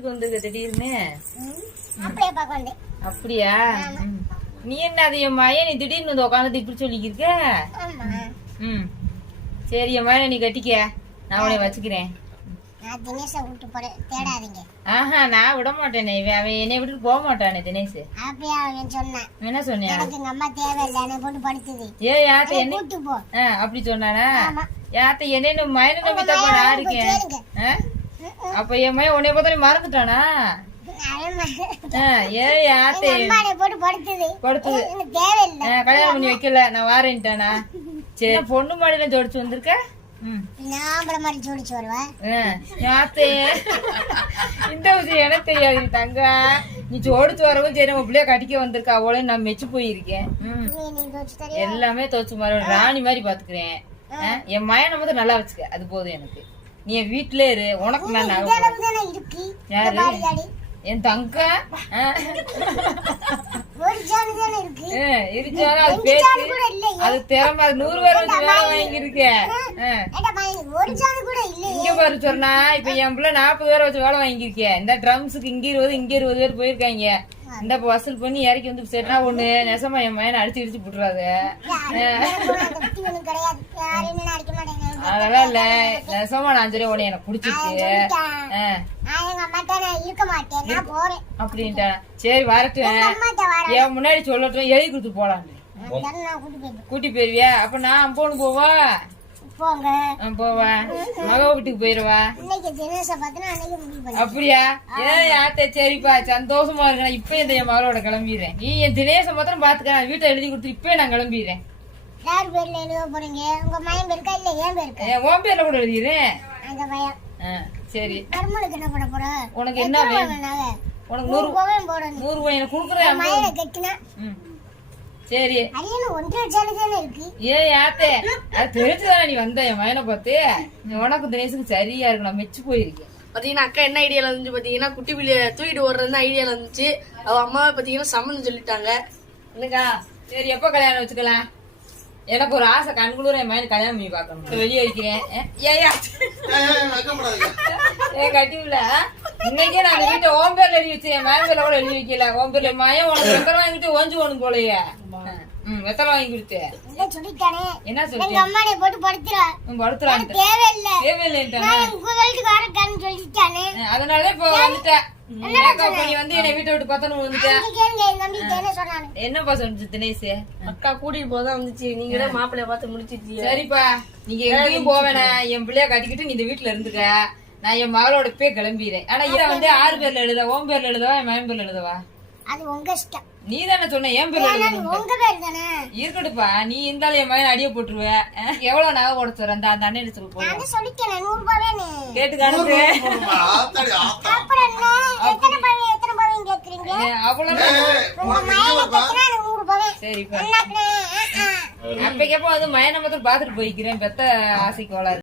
வீட்டுக்கு வந்திருக்க திடீர்னு? அப்படியா? நீ என்ன அது என் மயன் நீ திடீர்னு வந்து உட்காந்து இப்படி சொல்லிக்கிருக்க? சரி என் மயனை நீ கட்டிக்க, நான் உன்னை வச்சுக்கிறேன். ஆஹா நான் விட மாட்டேனே, அவன் என்னை விட்டுட்டு போக மாட்டானே தினேஷ். என்ன சொன்னியா? ஏ யாத்த என்ன அப்படி சொன்னானா? யாத்த என்ன மயனை நம்பி தப்பா நான் இருக்கேன். அப்ப என் மயன் உன்னைய பார்த்தா நீ மறந்துட்டானா? கல்யாணம் பண்ணி வைக்கல நான் வாரேன்ட்டானா? சரி பொண்ணு மாடியில ஜோடிச்சு வந்திருக்க. இந்த விஷயம் எனக்கு தெரியாது தங்க. நீ ஜோடிச்சு வரவும் சரி உங்க பிள்ளைய கட்டிக்க வந்திருக்கா அவளே நான் மெச்சு போயிருக்கேன். எல்லாமே தோச்சு மாதிரி ராணி மாதிரி பாத்துக்கிறேன். என் மயனை மட்டும் நல்லா வச்சுக்க, அது போதும் எனக்கு. நீ என் வீட்டுல இரு, உனக்கு நான் யாரு என் தங்க அது திறமை 100 பேர் வச்சு வேலை வாங்கிருக்கேன். இங்க பாரு சொன்னா இப்ப என் பிள்ளை 40 பேரை வச்சு வேலை வாங்கிருக்கேன். இந்த ட்ரம்ஸுக்கு இங்க 20 இங்க 20 பேர் போயிருக்காங்க. இந்த வசூல் பண்ணி இறக்கி வந்து சரினா ஒண்ணு நெசமா என் மயனை அடிச்சு இடிச்சு போட்டுறாது. அதெல்லாம் இல்ல நெசமா நான் சரி உன்னை எனக்கு பிடிச்சிருக்கு அப்படின்ட்டா. சரி வரட்டும், என் முன்னாடி சொல்லட்டும், எழுதி கொடுத்து போலாம். கூட்டி போயிருவியா? அப்ப நான் போன்னு போவா போவா மக வீட்டுக்கு போயிருவா. அப்படியா? ஏன் ஆத்த சரிப்பா சந்தோஷமா இருக்கா. இப்ப இந்த என் மகளோட கிளம்பிடுறேன். நீ என் தினேச மாத்திரம் பாத்துக்க, வீட்டை எழுதி கொடுத்து இப்ப நான் கிளம்பிடுறேன். உன் பேர்ல கூட எழுதிடுறேன். சரி உனக்கு என்ன வேணும்? உனக்கு 100 ரூபாய் எனக்கு குடுக்குறேன். சரி ஏன் யாத்தே அது தெரிஞ்சுதானே நீ வந்த என் மயனை பார்த்து. உனக்கு தினேசுக்கு சரியா இருக்கு, நான் மெச்சு போயிருக்கேன். பாத்தீங்கன்னா அக்கா என்ன ஐடியால இருந்துச்சு பாத்தீங்கன்னா, குட்டி பிள்ளைய தூக்கிட்டு ஓடுறது ஐடியால இருந்துச்சு. அவ அம்மாவை பாத்தீங்கன்னா சம்மந்தம் சொல்லிட்டாங்க. என்னக்கா சரி எப்ப கல்யாணம் வச்சுக்கலாம்? எனக்கு ஒரு ஆசை கண்குளூர் என் மயன் கல்யாணம் பண்ணி பாக்கணும். வெளியே வைக்கிறேன். ஏன் கட்டிவில இன்னைக்கே நான் வீட்டை ஓம் பேர்ல எழுதி வச்சு என் மயன் பேர்ல கூட எழுதி வைக்கல. ஓம் பேர்ல மயன் உனக்கு வெத்தலை வாங்கிட்டு ஓஞ்சு ஒண்ணு போலையே. வெத்தலை வாங்கி கொடுத்து என்ன சொல்லிட்டு படுத்துறான். அதனாலதான் இப்ப வந்துட்டேன். வந்து என்னை வீட்டை விட்டு பார்த்தோன்னு வந்துட்டேன். என்னப்பா சொன்னிச்சு தினேஷ்? அக்கா கூட்டிட்டு போதான் வந்துச்சு, நீங்க மாப்பிள்ளைய பார்த்து முடிச்சிருக்கீங்க. சரிப்பா நீங்க எங்கேயும் போவேனா, என் பிள்ளைய கட்டிக்கிட்டு நீ இந்த வீட்டுல இருந்துக்க, நான் என் மகளோட போய் கிளம்பிடுறேன். ஆனா இதை வந்து 6 பேர்ல எழுத, ஓம் பேர்ல எழுதவா என் மகன் பேர்ல எழுதவா? அது உங்க இஷ்டம். நீ தானே சொன்ன என் பேர்ல உங்க பேர் தானே இருக்கட்டுப்பா. நீ இருந்தாலும் என் மகன் அடிய போட்டுருவ. எவ்வளவு நகை போட சொல்ற அந்த அண்ணன் சொல்லி போடுவோம். 100 ரூபாய் கேட்டு காணுது. சரிப்பா அப்பக்கப்போ வந்து மயனை மட்டும் பாத்துட்டு போய்க்கிறேன். பெத்த ஆசைக்கு வளரு.